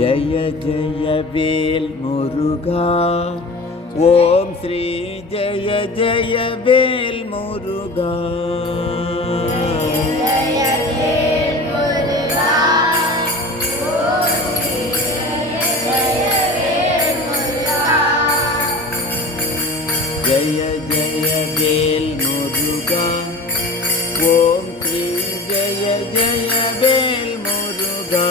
ஜய ஜய வேல் முருகா. ஓம் ஸ்ரீ ஜய ஜய வேல் முருகா. ஜய ஜய வேல் முருகா. ஓம் ஸ்ரீ ஜய ஜய வேல் முருகா.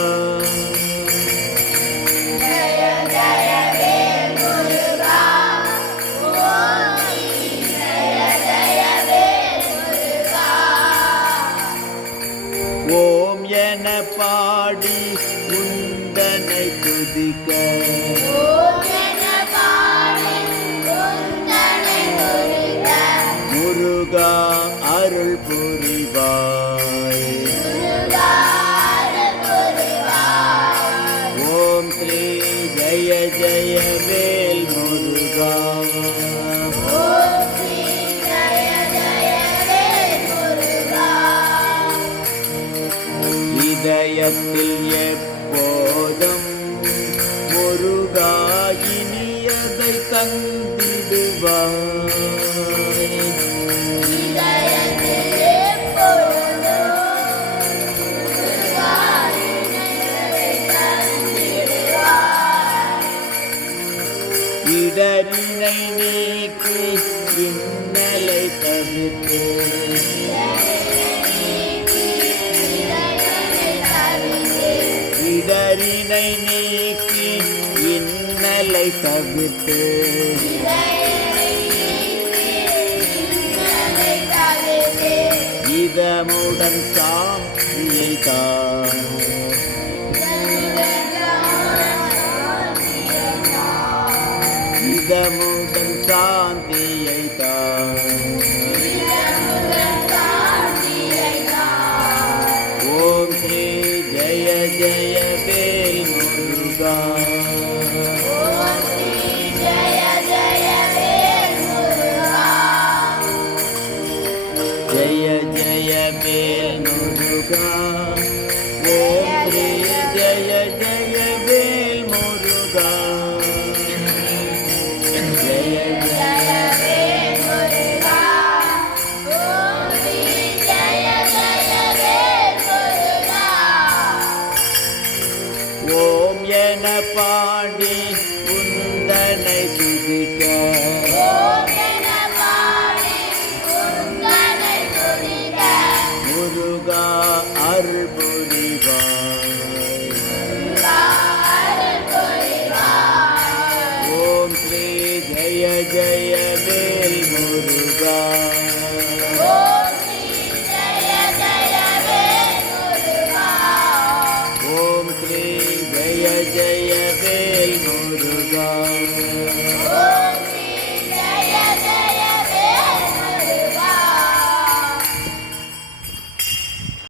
ஓம் என பாடி உந்தனை துதிக்க, முருகா அருள் புரிவாய். ஓம் ஸ்ரீ ஜய ஜய வேல் முருகா. இதயத்தில் எப்போதும் முருகா இனியதை தந்திடுவாய். இடரினை நீக்கி இன்னலை தவிர்த்து, இடரினை நீக்கி இன்னலை தவிர்த்து, இதமுடன் சாந்தியை தான், இதமுடன் சாந்தியை தான். ஓம் ஸ்ரீ ஜய ஜய வேல் முருகா. ஜய ஜய வேல் முருகா. ஓம் ஸ்ரீ ஜய ஜய வேல் முருகா. ஜய ஜய ஓம் என பாடி உந்தனை துதிக்க, முருகா அருள் புரிவாய். ஓம் ஸ்ரீ ஜய ஜய வேல் முருகா.